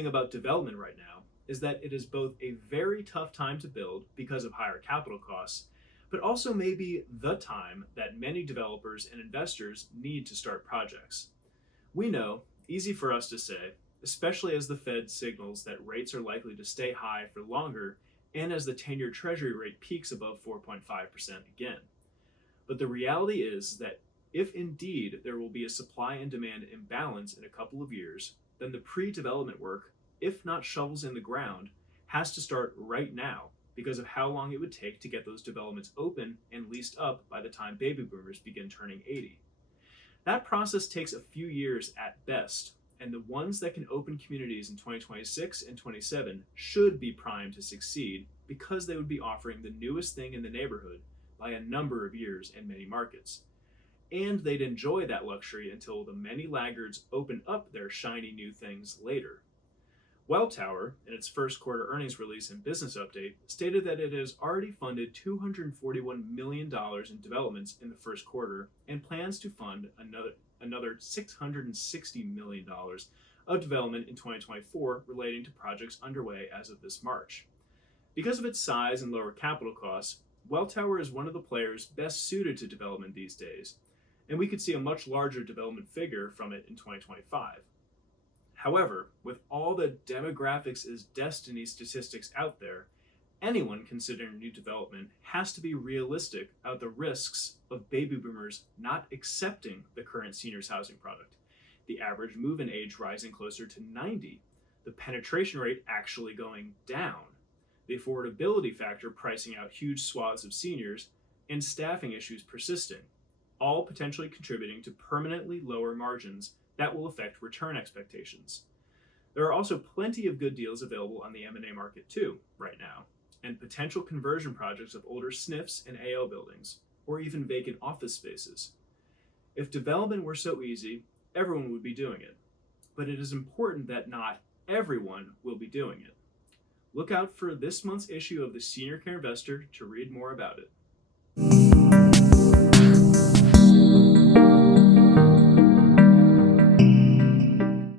thing about development right now is that it is both a very tough time to build because of higher capital costs, but also maybe the time that many developers and investors need to start projects. We know, easy for us to say, especially as the Fed signals that rates are likely to stay high for longer and as the 10-year Treasury rate peaks above 4.5% again. But the reality is that if indeed there will be a supply and demand imbalance in a couple of years, then the pre-development work, if not shovels in the ground, has to start right now because of how long it would take to get those developments open and leased up by the time baby boomers begin turning 80. That process takes a few years at best, and the ones that can open communities in 2026 and 27 should be primed to succeed because they would be offering the newest thing in the neighborhood by a number of years in many markets. And they'd enjoy that luxury until the many laggards open up their shiny new things later. Welltower, in its first quarter earnings release and business update, stated that it has already funded $241 million in developments in the first quarter and plans to fund another $660 million of development in 2024 relating to projects underway as of this March. Because of its size and lower capital costs, Welltower is one of the players best suited to development these days, and we could see a much larger development figure from it in 2025. However, with all the demographics as destiny statistics out there, anyone considering new development has to be realistic about the risks of baby boomers not accepting the current seniors housing product, the average move-in age rising closer to 90, the penetration rate actually going down, the affordability factor pricing out huge swaths of seniors, and staffing issues persisting, all potentially contributing to permanently lower margins that will affect return expectations. There are also plenty of good deals available on the M&A market too, right now, and potential conversion projects of older SNFs and AL buildings, or even vacant office spaces. If development were so easy, everyone would be doing it. But it is important that not everyone will be doing it. Look out for this month's issue of the Senior Care Investor to read more about it.